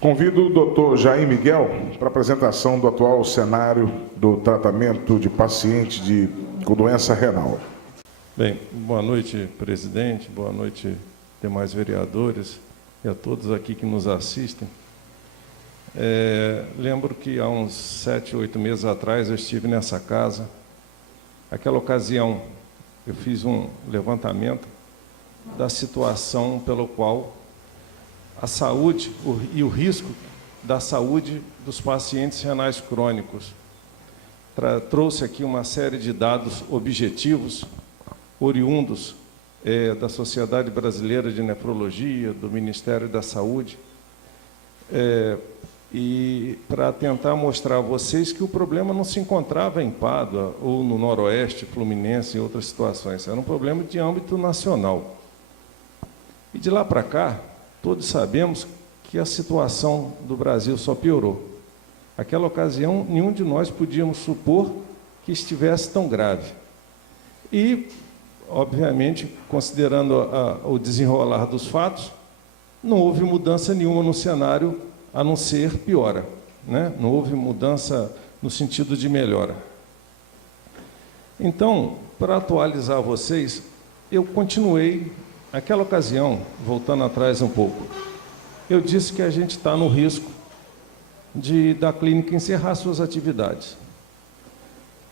Convido o doutor Jair Miguel para a apresentação do atual cenário do tratamento de paciente com doença renal. Bem, boa noite, presidente, boa noite, demais vereadores e a todos aqui que nos assistem. Lembro que há uns 7, 8 meses atrás eu estive nessa casa. Aquela ocasião eu fiz um levantamento da situação pelo qual a saúde e o risco da saúde dos pacientes renais crônicos. Trouxe aqui uma série de dados objetivos, oriundos da Sociedade Brasileira de Nefrologia, do Ministério da Saúde, e para tentar mostrar a vocês que o problema não se encontrava em Pádua ou no Noroeste Fluminense, em outras situações, era um problema de âmbito nacional. E de lá para cá, todos sabemos que a situação do Brasil só piorou. Aquela ocasião, nenhum de nós podíamos supor que estivesse tão grave. E, obviamente, considerando o desenrolar dos fatos, não houve mudança nenhuma no cenário, a não ser piora, né? Não houve mudança no sentido de melhora. Então, para atualizar vocês, eu continuei. Naquela ocasião, voltando atrás um pouco, eu disse que a gente está no risco da clínica encerrar suas atividades.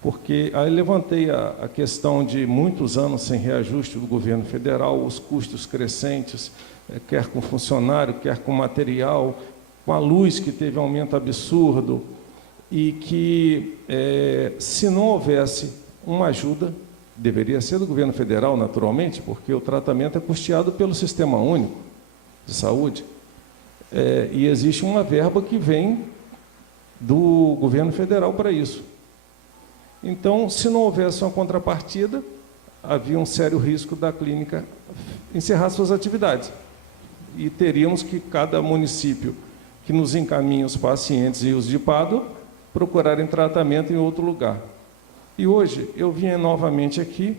Porque aí levantei a questão de muitos anos sem reajuste do governo federal, os custos crescentes, quer com funcionário, quer com material, com a luz que teve um aumento absurdo, e que, se não houvesse uma ajuda, deveria ser do governo federal, naturalmente, porque o tratamento é custeado pelo Sistema Único de Saúde, e existe uma verba que vem do governo federal para isso. Então, se não houvesse uma contrapartida, havia um sério risco da clínica encerrar suas atividades. E teríamos que cada município que nos encaminha os pacientes e os de Pádua procurarem tratamento em outro lugar. E hoje eu vim novamente aqui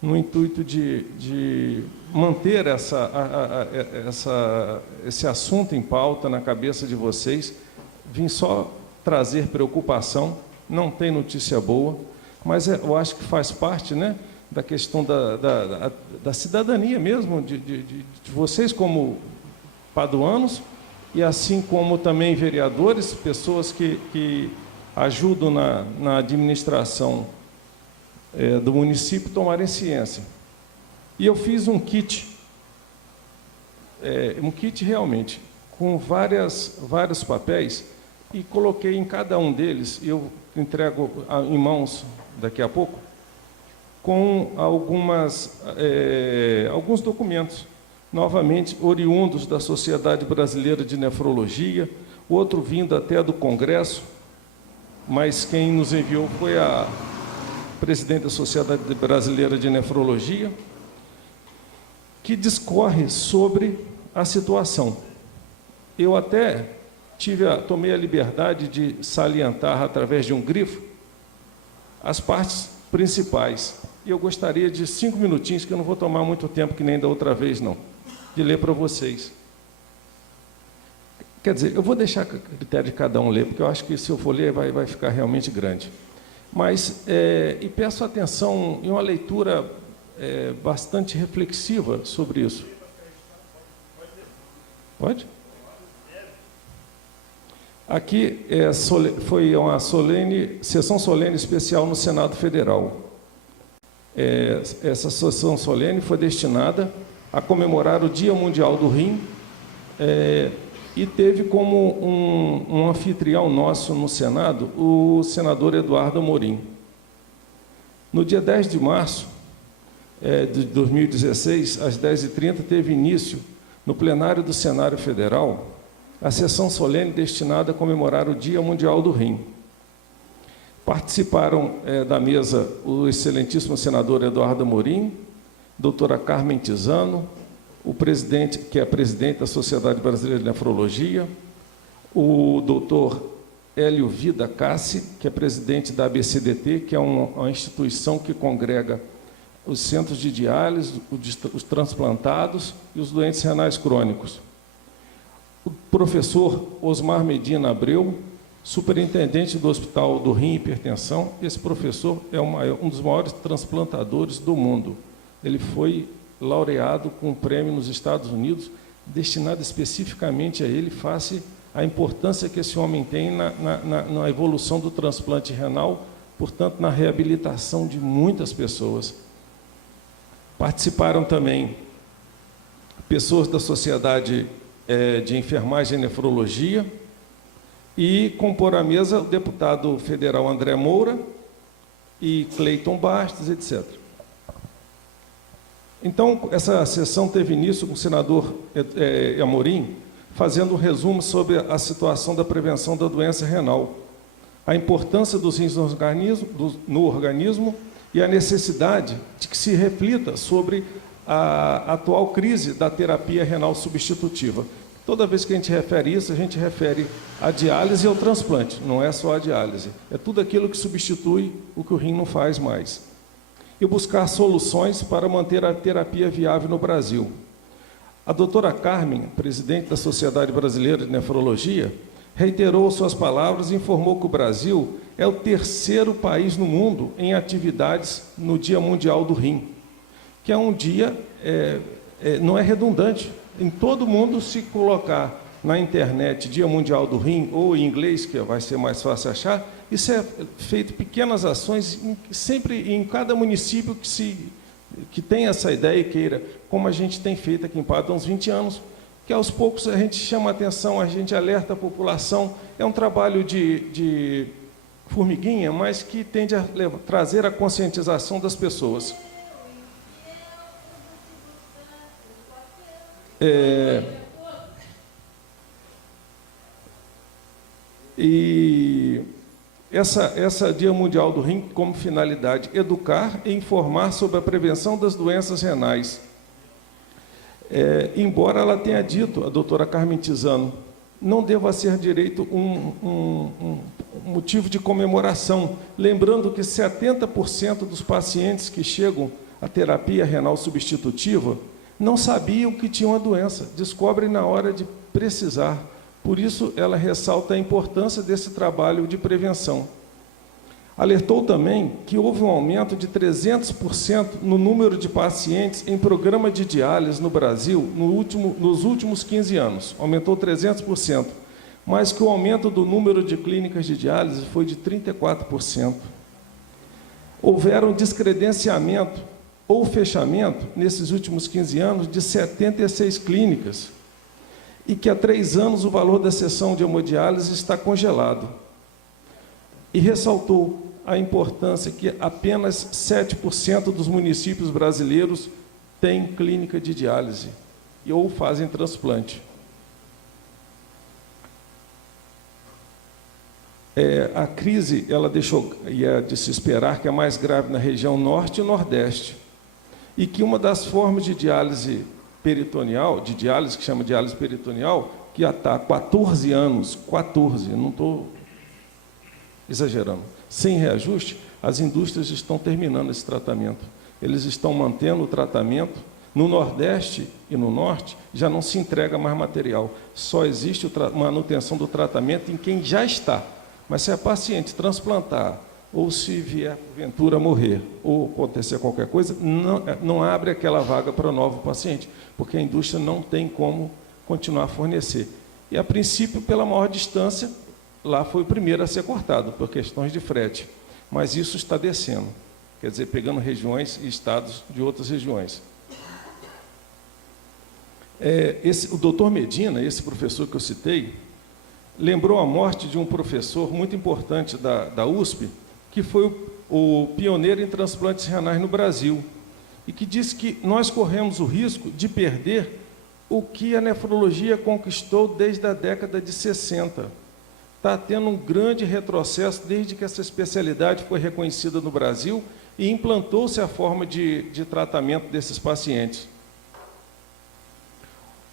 no intuito de manter esse assunto em pauta na cabeça de vocês. Vim só trazer preocupação, não tem notícia boa, mas eu acho que faz parte, né, da questão da cidadania mesmo, de vocês como paduanos, e assim como também vereadores, pessoas que ajudam na administração do município, tomarem ciência. E eu fiz um kit realmente, com vários papéis, e coloquei em cada um deles, eu entrego em mãos daqui a pouco, com alguns documentos, novamente oriundos da Sociedade Brasileira de Nefrologia, outro vindo até do Congresso, mas quem nos enviou foi a presidente da Sociedade Brasileira de Nefrologia, que discorre sobre a situação. Eu até tomei a liberdade de salientar, através de um grifo, as partes principais. E eu gostaria de 5 minutinhos, que eu não vou tomar muito tempo, que nem da outra vez, não, de ler para vocês. Quer dizer, eu vou deixar a critério de cada um ler, porque eu acho que, se eu for ler, vai ficar realmente grande. Mas, e peço atenção em uma leitura bastante reflexiva sobre isso. Pode? Aqui foi uma sessão solene especial no Senado Federal. Essa sessão solene foi destinada a comemorar o Dia Mundial do Rim, e teve como um anfitrião nosso no Senado o senador Eduardo Amorim. No dia 10 de março de 2016, às 10h30, teve início, no plenário do Senado Federal, a sessão solene destinada a comemorar o Dia Mundial do Rim. Participaram da mesa o excelentíssimo senador Eduardo Amorim, doutora Carmen Tisano, o presidente, que é presidente da Sociedade Brasileira de Nefrologia, o doutor Hélio Vida Cassi, que é presidente da ABCDT, que é uma instituição que congrega os centros de diálise, os transplantados e os doentes renais crônicos. professor Osmar Medina Abreu, superintendente do Hospital do Rim e Hipertensão. Esse professor é um dos maiores transplantadores do mundo. Ele foi laureado com um prêmio nos Estados Unidos, destinado especificamente a ele, face à importância que esse homem tem na evolução do transplante renal, portanto, na reabilitação de muitas pessoas. Participaram também pessoas da Sociedade de Enfermagem e Nefrologia, e compor a mesa o deputado federal André Moura e Cleiton Bastos, etc. Então, essa sessão teve início com o senador Amorim, fazendo um resumo sobre a situação da prevenção da doença renal, a importância dos rins no organismo e a necessidade de que se reflita sobre a atual crise da terapia renal substitutiva. Toda vez que a gente refere isso, a gente refere a diálise e ao transplante, não é só a diálise. É tudo aquilo que substitui o que o rim não faz mais. E buscar soluções para manter a terapia viável no Brasil. A doutora Carmen, presidente da Sociedade Brasileira de Nefrologia, reiterou suas palavras e informou que o Brasil é o terceiro país no mundo em atividades no Dia Mundial do Rim, que é um dia, não é redundante. Em todo mundo, se colocar na internet Dia Mundial do Rim, ou em inglês, que vai ser mais fácil achar, isso é feito pequenas ações, sempre em cada município que tem essa ideia e queira, como a gente tem feito aqui em Padre há uns 20 anos, que aos poucos a gente chama a atenção, a gente alerta a população. É um trabalho de formiguinha, mas que tende a trazer a conscientização das pessoas. E essa Dia Mundial do Rim, como finalidade, educar e informar sobre a prevenção das doenças renais. Embora ela tenha dito, a doutora Carmen Tisano, não deva ser direito um motivo de comemoração, lembrando que 70% dos pacientes que chegam à terapia renal substitutiva não sabiam que tinham a doença, descobrem na hora de precisar. Por isso, ela ressalta a importância desse trabalho de prevenção. Alertou também que houve um aumento de 300% no número de pacientes em programa de diálise no Brasil nos últimos 15 anos. Aumentou 300%, mas que o aumento do número de clínicas de diálise foi de 34%. Houveram descredenciamento ou fechamento, nesses últimos 15 anos, de 76 clínicas, e que há 3 anos o valor da sessão de hemodiálise está congelado. E ressaltou a importância que apenas 7% dos municípios brasileiros têm clínica de diálise ou fazem transplante. A crise, ela deixou, e é de se esperar, que é mais grave na região norte e nordeste, e que uma das formas de diálise peritoneal, que chama diálise peritoneal, que já está há 14 anos, 14, não estou exagerando, sem reajuste, as indústrias estão terminando esse tratamento. Eles estão mantendo o tratamento. No Nordeste e no Norte, já não se entrega mais material. Só existe a manutenção do tratamento em quem já está. Mas se a paciente transplantar, ou se vier, porventura, morrer, ou acontecer qualquer coisa, não abre aquela vaga para o novo paciente, porque a indústria não tem como continuar a fornecer. E, a princípio, pela maior distância, lá foi o primeiro a ser cortado, por questões de frete. Mas isso está descendo, quer dizer, pegando regiões e estados de outras regiões. O doutor Medina, esse professor que eu citei, lembrou a morte de um professor muito importante da USP, que foi o pioneiro em transplantes renais no Brasil, e que disse que nós corremos o risco de perder o que a nefrologia conquistou desde a década de 60. Está tendo um grande retrocesso desde que essa especialidade foi reconhecida no Brasil e implantou-se a forma de tratamento desses pacientes.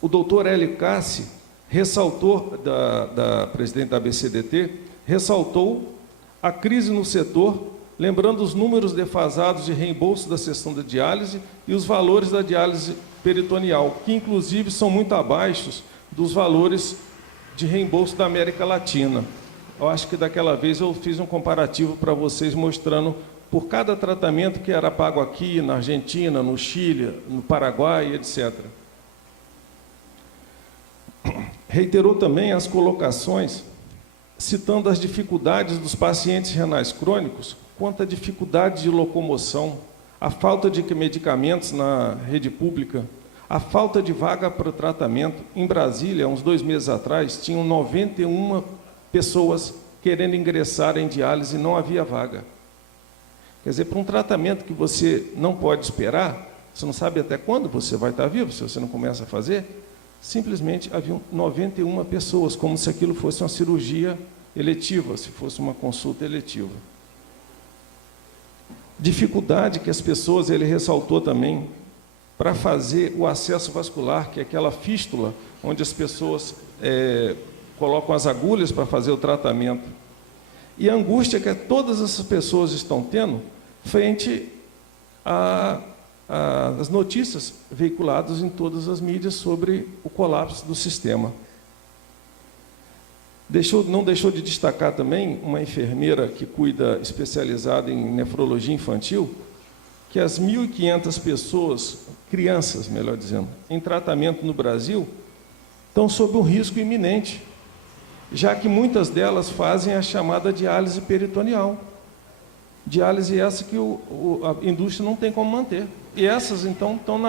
O doutor Hélio Cassi ressaltou, da presidente da ABCDT, ressaltou a crise no setor, lembrando os números defasados de reembolso da sessão da diálise e os valores da diálise peritoneal, que inclusive são muito abaixo dos valores de reembolso da América Latina. Eu acho que daquela vez eu fiz um comparativo para vocês mostrando por cada tratamento que era pago aqui, na Argentina, no Chile, no Paraguai, etc. Reiterou também as colocações, citando as dificuldades dos pacientes renais crônicos, quanto à dificuldade de locomoção, a falta de medicamentos na rede pública, a falta de vaga para o tratamento. Em Brasília, uns 2 meses atrás, tinham 91 pessoas querendo ingressar em diálise e não havia vaga. Quer dizer, para um tratamento que você não pode esperar, você não sabe até quando você vai estar vivo, se você não começa a fazer, simplesmente haviam 91 pessoas, como se aquilo fosse uma cirurgia eletiva, se fosse uma consulta eletiva. Dificuldade que as pessoas, ele ressaltou também, para fazer o acesso vascular, que é aquela fístula, onde as pessoas colocam as agulhas para fazer o tratamento. E a angústia que todas essas pessoas estão tendo frente às notícias veiculadas em todas as mídias sobre o colapso do sistema. Não deixou de destacar também uma enfermeira que cuida, especializada em nefrologia infantil, que as 1.500 pessoas, crianças, melhor dizendo, em tratamento no Brasil, estão sob um risco iminente, já que muitas delas fazem a chamada diálise peritoneal. Diálise essa que a indústria não tem como manter. E essas, então, estão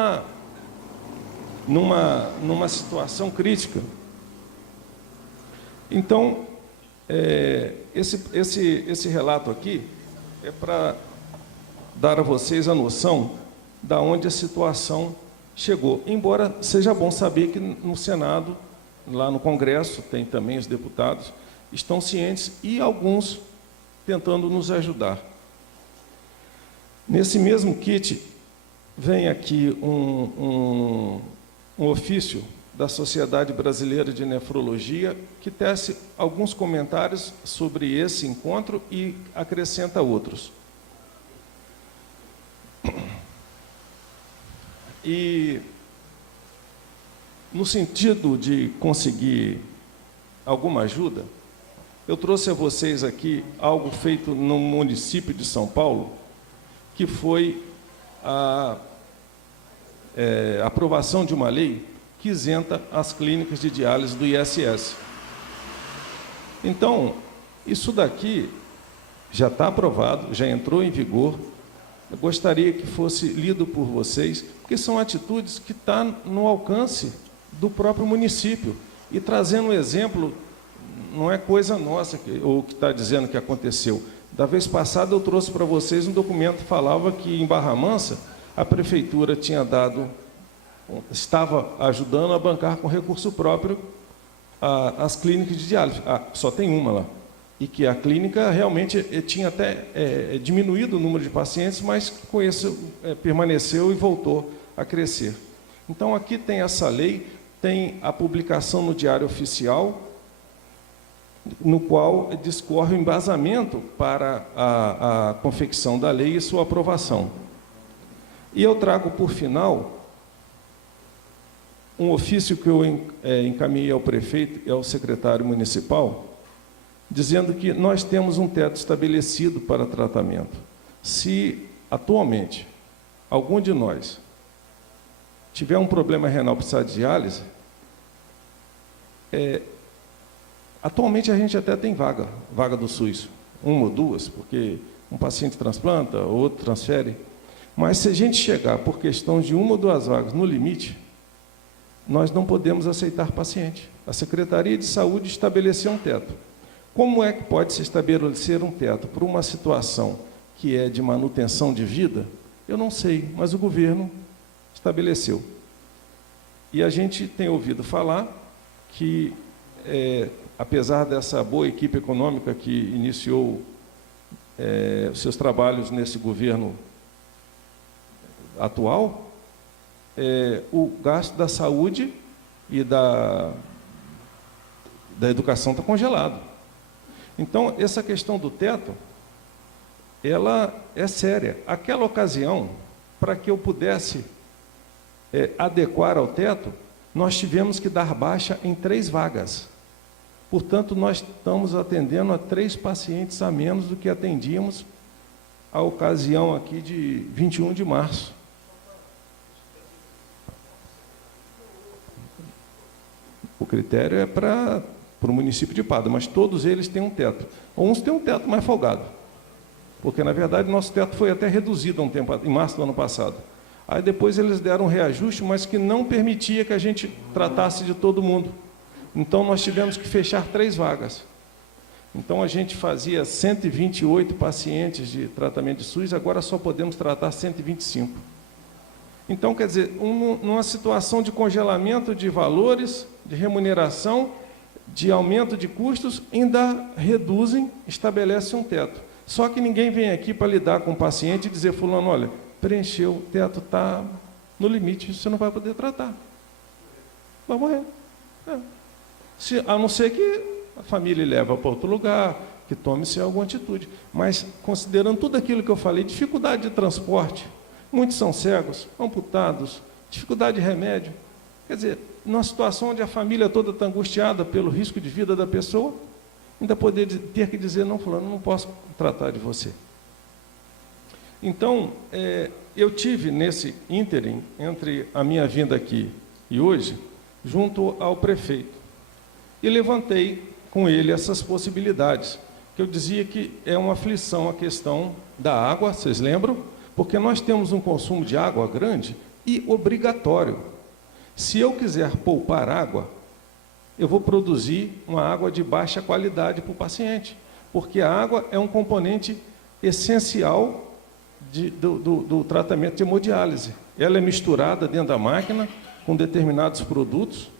numa situação crítica. Então, esse relato aqui é para dar a vocês a noção da onde a situação chegou. Embora seja bom saber que no Senado, lá no Congresso, tem também os deputados, estão cientes e alguns tentando nos ajudar. Nesse mesmo kit, vem aqui um ofício da Sociedade Brasileira de Nefrologia, que tece alguns comentários sobre esse encontro e acrescenta outros. E, no sentido de conseguir alguma ajuda, eu trouxe a vocês aqui algo feito no município de São Paulo, que foi a aprovação de uma lei que isenta as clínicas de diálise do ISS. Então, isso daqui já está aprovado, já entrou em vigor. Eu gostaria que fosse lido por vocês, porque são atitudes que estão no alcance do próprio município. E trazendo um exemplo, não é coisa nossa, ou que está dizendo que aconteceu. Da vez passada eu trouxe para vocês um documento que falava que em Barra Mansa a prefeitura estava ajudando a bancar com recurso próprio as clínicas de diálise. Só tem uma lá. E que a clínica realmente tinha até diminuído o número de pacientes, mas com isso permaneceu e voltou a crescer. Então, aqui tem essa lei, tem a publicação no Diário Oficial, no qual discorre o embasamento para a confecção da lei e sua aprovação. E eu trago, por final, um ofício que eu encaminhei ao prefeito e ao secretário municipal, dizendo que nós temos um teto estabelecido para tratamento. Se, atualmente, algum de nós tiver um problema renal, precisar de diálise, atualmente a gente até tem vaga do SUS, 1 ou 2, porque um paciente transplanta, o outro transfere. Mas se a gente chegar por questão de 1 ou 2 vagas no limite, nós não podemos aceitar paciente. A Secretaria de Saúde estabeleceu um teto. Como é que pode se estabelecer um teto para uma situação que é de manutenção de vida? Eu não sei, mas o governo estabeleceu. E a gente tem ouvido falar que, apesar dessa boa equipe econômica que iniciou os seus trabalhos nesse governo atual, o gasto da saúde e da educação está congelado. Então, essa questão do teto, ela é séria. Aquela ocasião, para que eu pudesse adequar ao teto, nós tivemos que dar baixa em 3 vagas. Portanto, nós estamos atendendo a 3 pacientes a menos do que atendíamos a ocasião aqui de 21 de março. O critério é para o município de Padre, mas todos eles têm um teto. Uns têm um teto mais folgado, porque, na verdade, nosso teto foi até reduzido em março do ano passado. Aí depois eles deram um reajuste, mas que não permitia que a gente tratasse de todo mundo. Então, nós tivemos que fechar 3 vagas. Então, a gente fazia 128 pacientes de tratamento de SUS, agora só podemos tratar 125. Então, quer dizer, numa situação de congelamento de valores, de remuneração, de aumento de custos, ainda reduzem, estabelecem um teto. Só que ninguém vem aqui para lidar com o paciente e dizer, fulano, olha, preencheu, o teto está no limite, você não vai poder tratar. Vai morrer. A não ser que a família leve para outro lugar, que tome-se alguma atitude. Mas, considerando tudo aquilo que eu falei, dificuldade de transporte, muitos são cegos, amputados, dificuldade de remédio. Quer dizer, numa situação onde a família toda está angustiada pelo risco de vida da pessoa, ainda poder ter que dizer, não, fulano, não posso tratar de você. Então, eu tive nesse ínterim, entre a minha vinda aqui e hoje, junto ao prefeito, e levantei com ele essas possibilidades, que eu dizia que é uma aflição a questão da água, vocês lembram? Porque nós temos um consumo de água grande e obrigatório. Se eu quiser poupar água, eu vou produzir uma água de baixa qualidade para o paciente, porque a água é um componente essencial do tratamento de hemodiálise. Ela é misturada dentro da máquina com determinados produtos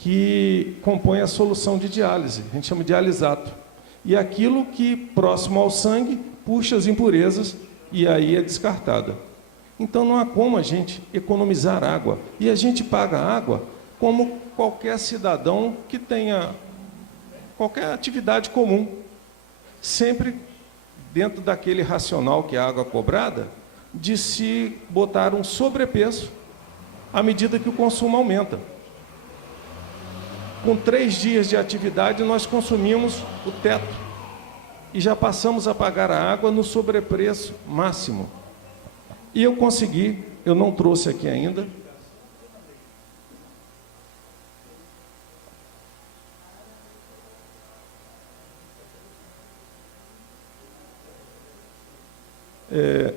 que compõem a solução de diálise, a gente chama de dialisato. E aquilo que, próximo ao sangue, puxa as impurezas e aí é descartada. Então, não há como a gente economizar água. E a gente paga água como qualquer cidadão que tenha qualquer atividade comum. Sempre dentro daquele racional que é a água cobrada, de se botar um sobrepreço à medida que o consumo aumenta. Com 3 dias de atividade, nós consumimos o teto e já passamos a pagar a água no sobrepreço máximo. E eu consegui, eu não trouxe aqui ainda,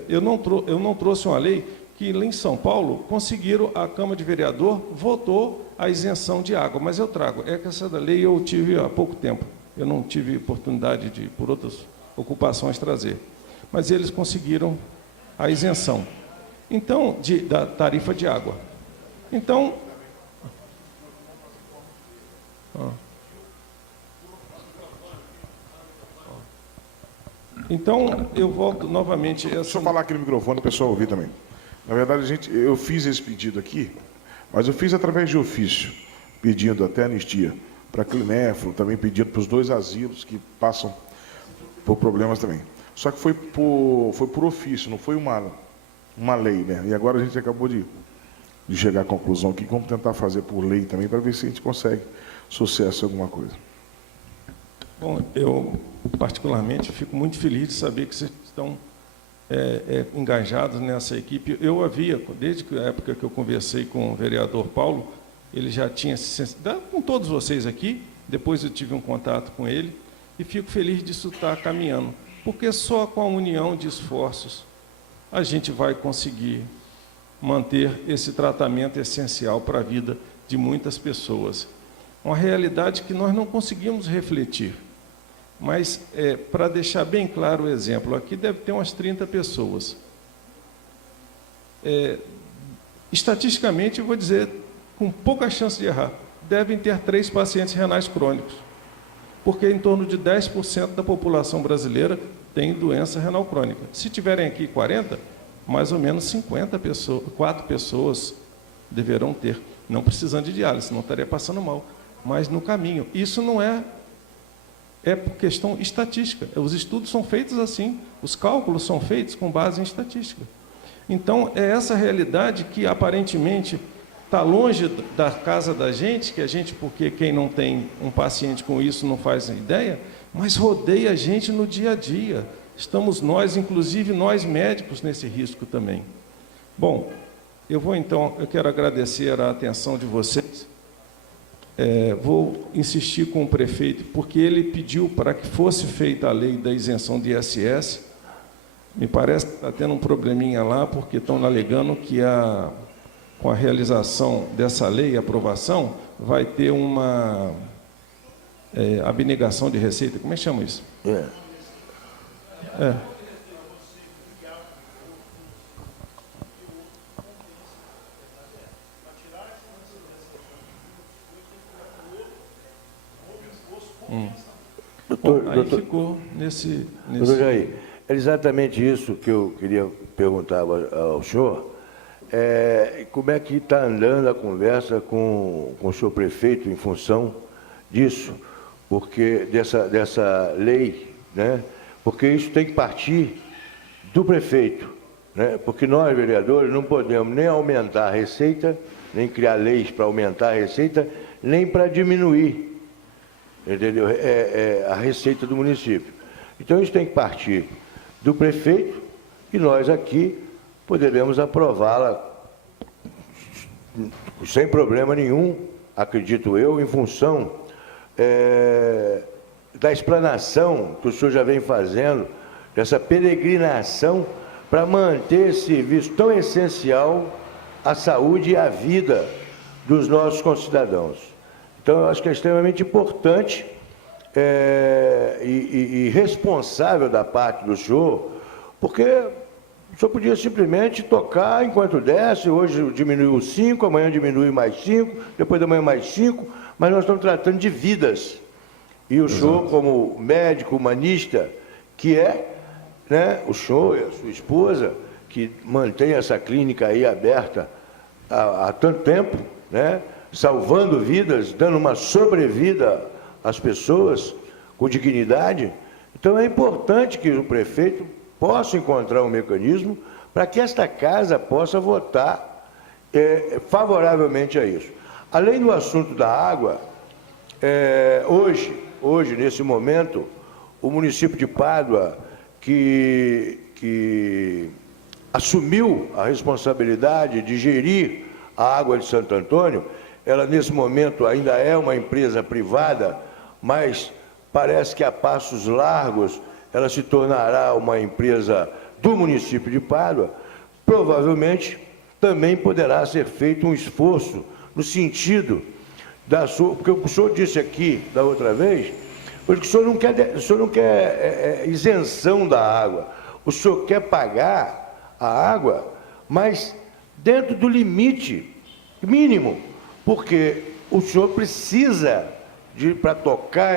eu não trouxe uma lei que lá em São Paulo conseguiram, a Câmara de Vereador votou a isenção de água, mas eu trago, é que essa lei eu tive há pouco tempo, eu não tive oportunidade de, por outras ocupações, trazer, mas eles conseguiram a isenção, então, da tarifa de água. Então, eu volto novamente... Deixa eu falar aqui no microfone, o pessoal ouvir também. Na verdade, eu fiz esse pedido aqui, mas eu fiz através de ofício, pedindo até anistia para a Clinéfilo, também pedindo para os 2 asilos que passam por problemas também. Só que foi por ofício, não foi uma lei, né? E agora a gente acabou de chegar à conclusão aqui, vamos tentar fazer por lei também, para ver se a gente consegue sucesso em alguma coisa. Bom, eu particularmente fico muito feliz de saber que vocês estão engajados nessa equipe. Eu havia, desde a época que eu conversei com o vereador Paulo, ele já tinha se sensibilizado, com todos vocês aqui, depois eu tive um contato com ele, e fico feliz disso estar caminhando, porque só com a união de esforços a gente vai conseguir manter esse tratamento essencial para a vida de muitas pessoas. Uma realidade que nós não conseguimos refletir. Mas, para deixar bem claro o exemplo, aqui deve ter umas 30 pessoas. Estatisticamente, eu vou dizer, com pouca chance de errar, devem ter 3 pacientes renais crônicos, porque em torno de 10% da população brasileira tem doença renal crônica. Se tiverem aqui 40, mais ou menos 50 pessoas, 4 pessoas deverão ter, não precisando de diálise, não estaria passando mal, mas no caminho. Isso não é por questão estatística. Os estudos são feitos assim, os cálculos são feitos com base em estatística. Então, é essa realidade que, aparentemente, está longe da casa da gente, que a gente, porque quem não tem um paciente com isso não faz ideia, mas rodeia a gente no dia a dia. Estamos nós, inclusive nós médicos, nesse risco também. Bom, eu quero agradecer a atenção de vocês. Vou insistir com o prefeito, porque ele pediu para que fosse feita a lei da isenção de ISS. Me parece que está tendo um probleminha lá, porque estão alegando que com a realização dessa lei, a aprovação, vai ter uma abnegação de receita. Como é que chama isso? Bom, aí ficou nesse... Doutor Jair, é exatamente isso que eu queria perguntar ao senhor. Como é que está andando a conversa com o senhor prefeito em função disso? Porque dessa lei, né? Porque isso tem que partir do prefeito, né? Porque nós, vereadores, não podemos nem aumentar a receita, nem criar leis para aumentar a receita, nem para diminuir, entendeu? A receita do município. Então, isso tem que partir do prefeito e nós aqui poderemos aprová-la sem problema nenhum, acredito eu, em função da explanação que o senhor já vem fazendo, dessa peregrinação para manter esse serviço tão essencial à saúde e à vida dos nossos concidadãos. Então, eu acho que é extremamente importante e responsável da parte do senhor, porque o senhor podia simplesmente tocar enquanto desce, hoje diminuiu 5, amanhã diminui mais 5, depois da manhã mais 5, mas nós estamos tratando de vidas. E o senhor, como médico humanista que né, o senhor e a sua esposa, que mantém essa clínica aí aberta há tanto tempo, né, salvando vidas, dando uma sobrevida às pessoas com dignidade. Então, é importante que o prefeito possa encontrar um mecanismo para que esta casa possa votar favoravelmente a isso. Além do assunto da água, hoje, nesse momento, o município de Pádua, que assumiu a responsabilidade de gerir a água de Santo Antônio, ela nesse momento ainda é uma empresa privada, mas parece que a passos largos ela se tornará uma empresa do município de Pádua. Provavelmente também poderá ser feito um esforço no sentido da sua... Porque o senhor disse aqui da outra vez, porque o senhor não quer isenção da água, o senhor quer pagar a água, mas dentro do limite mínimo, porque o senhor precisa, para tocar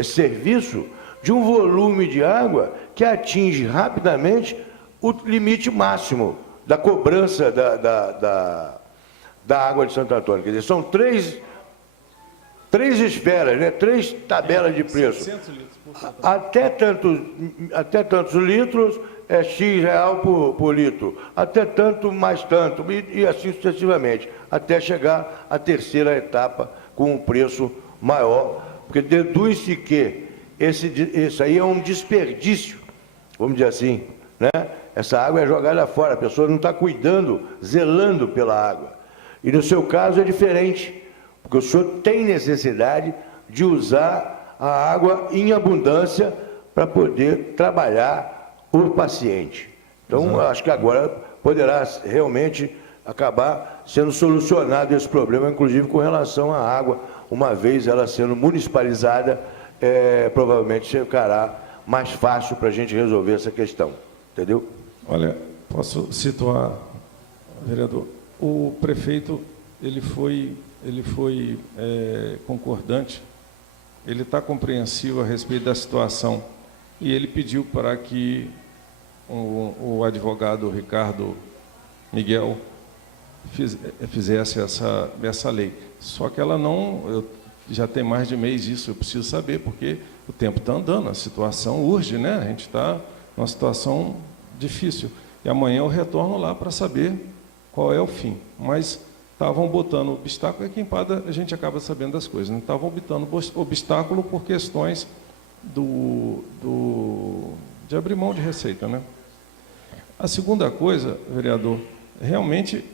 esse serviço, de um volume de água que atinge rapidamente o limite máximo da cobrança da água de Santo Antônio. Quer dizer, são três esferas, né? 3 tabelas de preço. 700 litros por favor. Até tantos litros é X real por litro, até tanto mais tanto, e assim sucessivamente, até chegar à terceira etapa com um preço maior, porque deduz-se que isso aí é um desperdício, vamos dizer assim, né? Essa água é jogada fora, a pessoa não está cuidando, zelando pela água. E no seu caso é diferente, porque o senhor tem necessidade de usar a água em abundância para poder trabalhar o paciente. Então, acho que agora poderá realmente acabar sendo solucionado esse problema, inclusive com relação à água, uma vez ela sendo municipalizada, provavelmente ficará mais fácil para a gente resolver essa questão. Entendeu? Olha, posso situar, vereador? O prefeito, ele foi concordante, ele está compreensivo a respeito da situação e ele pediu para que o advogado Ricardo Miguel fizesse essa lei. Só que ela não... já tem mais de mês isso, eu preciso saber, porque o tempo está andando, a situação urge, né? A gente está numa situação difícil. E amanhã eu retorno lá para saber qual é o fim. Mas estavam botando obstáculo, é que em Pada a gente acaba sabendo das coisas, né? Estavam botando obstáculo por questões de abrir mão de receita, né? A segunda coisa, vereador, realmente,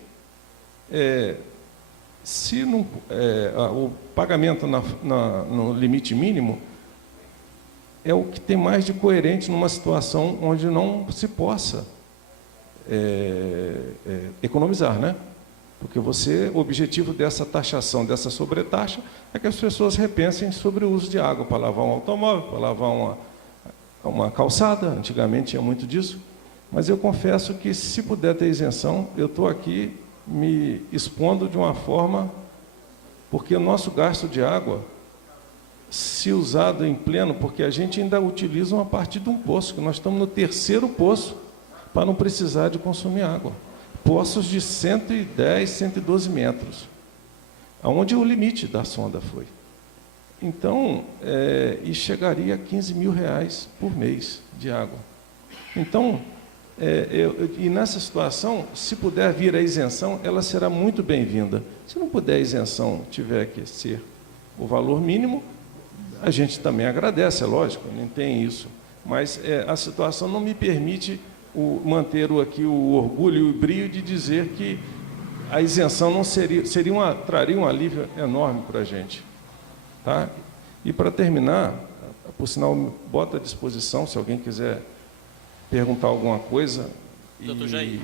se não, o pagamento no limite mínimo é o que tem mais de coerente numa situação onde não se possa economizar, né? Porque o objetivo dessa taxação, dessa sobretaxa, é que as pessoas repensem sobre o uso de água para lavar um automóvel, para lavar uma calçada. Antigamente tinha muito disso. Mas eu confesso que, se puder ter isenção, eu estou aqui me expondo de uma forma, porque o nosso gasto de água, se usado em pleno, porque a gente ainda utiliza uma parte de um poço, que nós estamos no 3º poço, para não precisar de consumir água. Poços de 110, 112 metros, aonde o limite da sonda foi. Então, e chegaria a R$15.000 por mês de água. Então, e nessa situação, se puder vir a isenção, ela será muito bem-vinda. Se não puder a isenção, tiver que ser o valor mínimo, a gente também agradece, é lógico, nem tem isso. Mas a situação não me permite manter aqui o orgulho e o brio de dizer que a isenção não traria um alívio enorme para a gente. Tá? E, para terminar, por sinal, boto à disposição, se alguém quiser perguntar alguma coisa. Doutor Jair,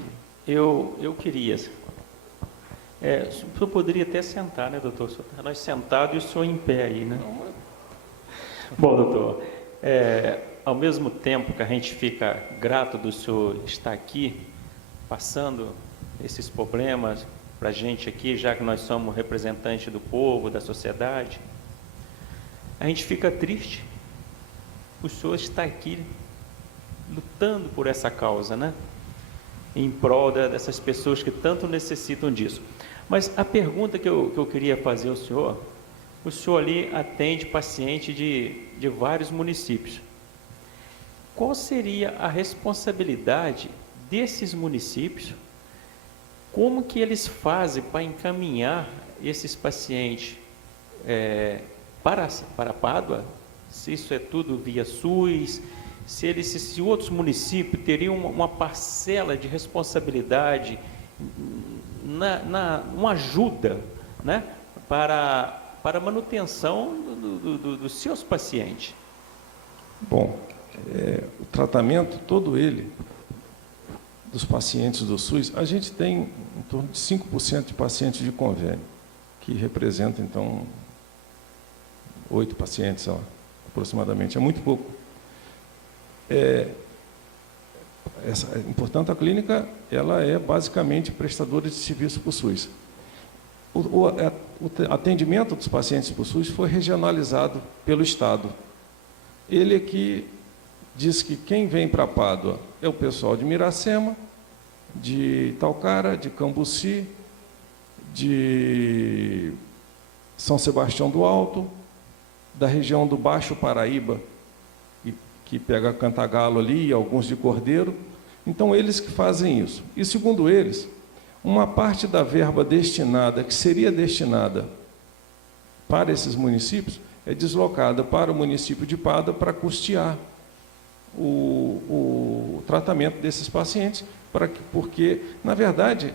eu queria... o senhor poderia até sentar, né, doutor? Nós sentados e o senhor em pé aí, né? Bom, doutor, ao mesmo tempo que a gente fica grato do senhor estar aqui, passando esses problemas para a gente aqui, já que nós somos representantes do povo, da sociedade, a gente fica triste. O senhor está aqui lutando por essa causa, né? Em prol dessas pessoas que tanto necessitam disso. Mas a pergunta que eu queria fazer ao senhor, o senhor ali atende paciente de vários municípios. Qual seria a responsabilidade desses municípios? Como que eles fazem para encaminhar esses pacientes para Pádua? Se isso é tudo via SUS, se outros municípios teriam uma parcela de responsabilidade, uma ajuda, né, para a manutenção dos seus pacientes. Bom, o tratamento, todo ele, dos pacientes do SUS, a gente tem em torno de 5% de pacientes de convênio, que representa, então, 8 pacientes, aproximadamente. É muito pouco. Portanto, a clínica, ela é basicamente prestadora de serviço para o SUS. O atendimento dos pacientes para o SUS foi regionalizado pelo Estado. Ele aqui diz que quem vem para Pádua é o pessoal de Miracema, de Talcara, de Cambuci, de São Sebastião do Alto, da região do Baixo Paraíba, que pega Cantagalo ali, e alguns de Cordeiro. Então, eles que fazem isso. E, segundo eles, uma parte da verba destinada, que seria destinada para esses municípios, é deslocada para o município de Pádua para custear o tratamento desses pacientes, porque, na verdade,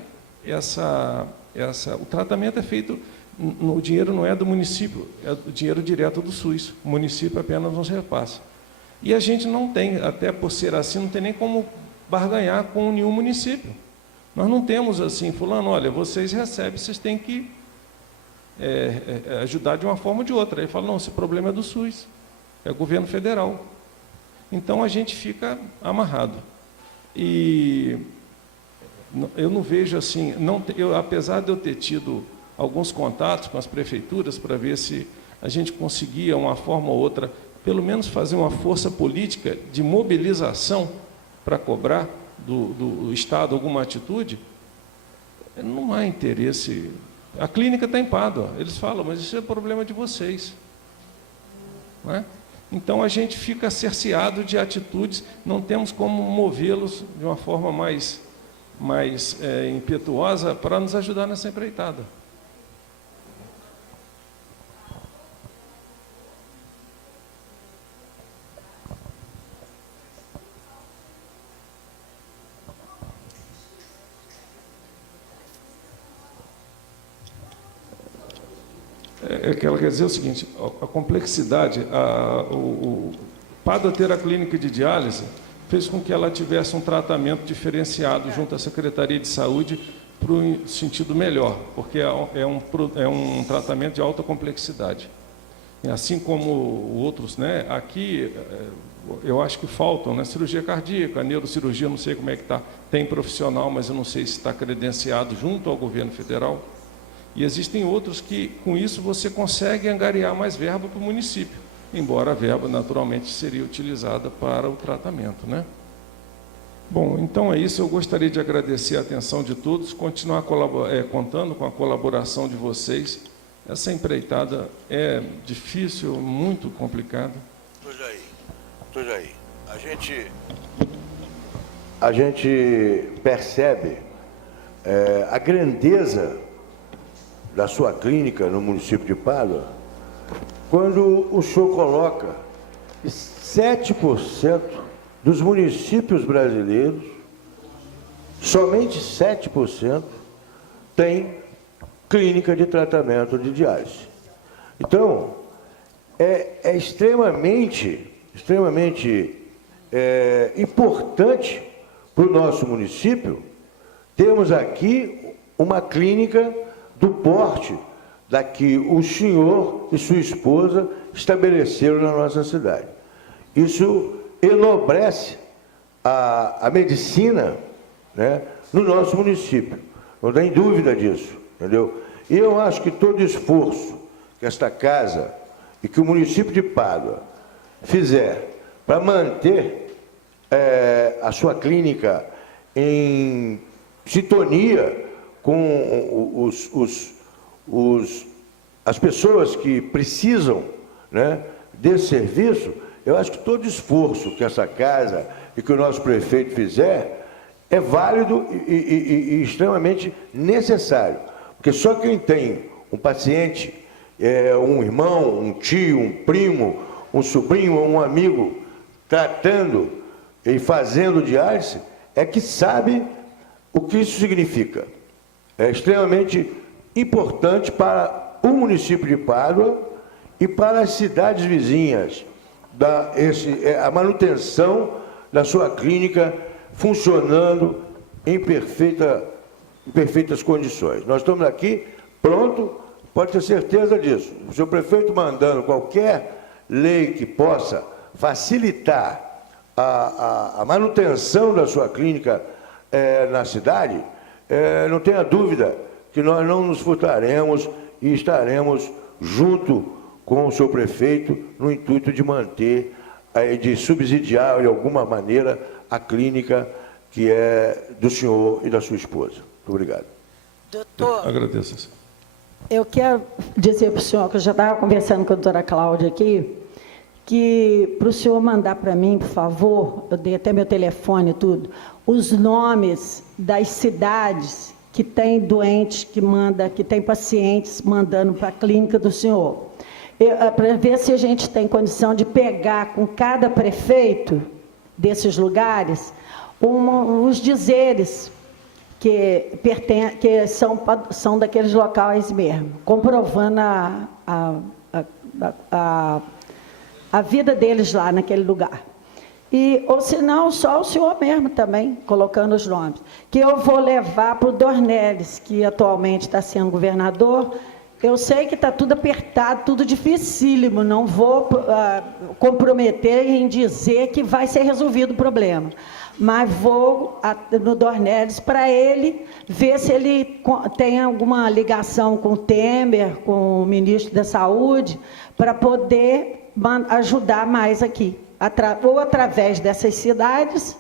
o tratamento é feito, o dinheiro não é do município, é o dinheiro direto do SUS. O município apenas nos repassa. E a gente não tem, até por ser assim, não tem nem como barganhar com nenhum município. Nós não temos assim, fulano, olha, vocês recebem, vocês têm que ajudar de uma forma ou de outra. Aí fala, não, esse problema é do SUS, é governo federal. Então, a gente fica amarrado. E eu não vejo assim, apesar de eu ter tido alguns contatos com as prefeituras para ver se a gente conseguia, uma forma ou outra, pelo menos fazer uma força política de mobilização para cobrar do Estado alguma atitude, não há interesse. A clínica está em Pádua, eles falam, mas isso é problema de vocês. Não é? Então, a gente fica cerceado de atitudes, não temos como movê-los de uma forma mais mais impetuosa para nos ajudar nessa empreitada. Ela quer dizer o seguinte, a complexidade, o Pádua ter a clínica de diálise fez com que ela tivesse um tratamento diferenciado junto à Secretaria de Saúde para o sentido melhor, porque é um tratamento de alta complexidade. E assim como outros, né, aqui eu acho que faltam, né, cirurgia cardíaca, neurocirurgia, não sei como é que está, tem profissional, mas eu não sei se está credenciado junto ao governo federal. E existem outros que, com isso, você consegue angariar mais verba para o município, embora a verba, naturalmente, seria utilizada para o tratamento, né? Bom, então é isso. Eu gostaria de agradecer a atenção de todos, continuar contando com a colaboração de vocês. Essa empreitada é difícil, muito complicada. Tô já aí. A gente percebe a grandeza da sua clínica no município de Pádua, quando o senhor coloca 7% dos municípios brasileiros, somente 7% tem clínica de tratamento de diálise. Então, é extremamente importante para o nosso município termos aqui uma clínica do porte da que o senhor e sua esposa estabeleceram na nossa cidade. Isso enobrece a medicina, né, no nosso município. Não tem dúvida disso, entendeu? E eu acho que todo esforço que esta casa e que o município de Pádua fizer para manter a sua clínica em sintonia com as pessoas que precisam, né, desse serviço, eu acho que todo esforço que essa casa e que o nosso prefeito fizer é válido e extremamente necessário. Porque só quem tem um paciente, um irmão, um tio, um primo, um sobrinho ou um amigo tratando e fazendo diálise, é que sabe o que isso significa. É extremamente importante para o município de Pádua e para as cidades vizinhas, a manutenção da sua clínica funcionando em perfeitas condições. Nós estamos aqui pronto, pode ter certeza disso. O senhor prefeito mandando qualquer lei que possa facilitar a manutenção da sua clínica na cidade, não tenha dúvida que nós não nos furtaremos e estaremos junto com o senhor prefeito no intuito de manter, de subsidiar de alguma maneira a clínica que é do senhor e da sua esposa. Muito obrigado. Doutor, Agradeço. eu quero dizer para o senhor, que eu já estava conversando com a doutora Cláudia aqui, que para o senhor mandar para mim, por favor, eu dei até meu telefone e tudo, os nomes das cidades que tem doentes, que tem pacientes mandando para a clínica do senhor. Para ver se a gente tem condição de pegar com cada prefeito desses lugares os dizeres que são daqueles locais mesmo, comprovando a vida deles lá naquele lugar. Ou se não, só o senhor mesmo também, colocando os nomes. Que eu vou levar para o Dornelles, que atualmente está sendo governador. Eu sei que está tudo apertado, tudo dificílimo, não vou comprometer em dizer que vai ser resolvido o problema. Mas vou no Dornelles para ele ver se ele tem alguma ligação com o Temer, com o ministro da Saúde, para poder ajudar mais aqui. Ou através dessas cidades,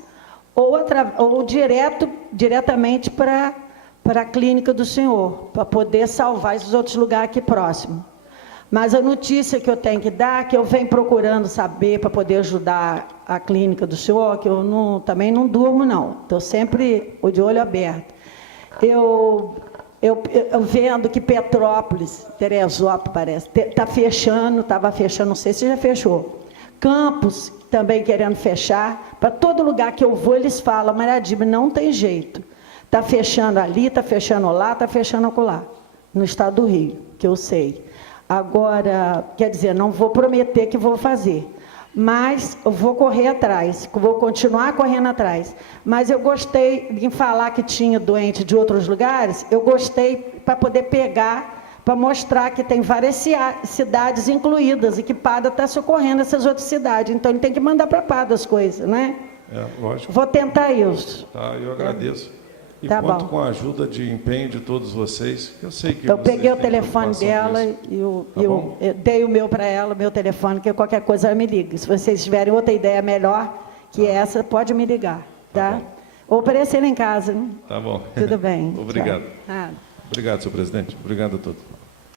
ou diretamente para a clínica do senhor, para poder salvar esses outros lugares aqui próximos. Mas a notícia que eu tenho que dar, que eu venho procurando saber para poder ajudar a clínica do senhor, que eu também não durmo, não. Estou sempre de olho aberto. Eu vendo que Petrópolis, Teresópolis, parece, está fechando, estava fechando, não sei se já fechou. Campos, também querendo fechar. Para todo lugar que eu vou, eles falam, Maria Dibra, não tem jeito. Está fechando ali, está fechando lá, está fechando acolá. No estado do Rio, que eu sei. Agora, quer dizer, não vou prometer que vou fazer, mas eu vou correr atrás, vou continuar correndo atrás. Mas eu gostei em falar que tinha doente de outros lugares, eu gostei para poder pegar, para mostrar que tem várias cidades incluídas e que Pada está socorrendo essas outras cidades. Então, ele tem que mandar para Pada as coisas, né? Lógico. Vou tentar isso. Tá, eu agradeço. E Tá conto bom. com a ajuda de empenho de todos vocês, que eu sei que Eu vocês peguei o têm telefone preocupação dela com isso. e eu bom? dei o meu para ela, o meu telefone, que qualquer coisa ela me liga. Se vocês tiverem outra ideia melhor que essa, pode me ligar, tá? Ou aparecer lá em casa, né? Tá bom. Tudo bem. Obrigado. Tchau. Obrigado, senhor presidente. Obrigado a todos.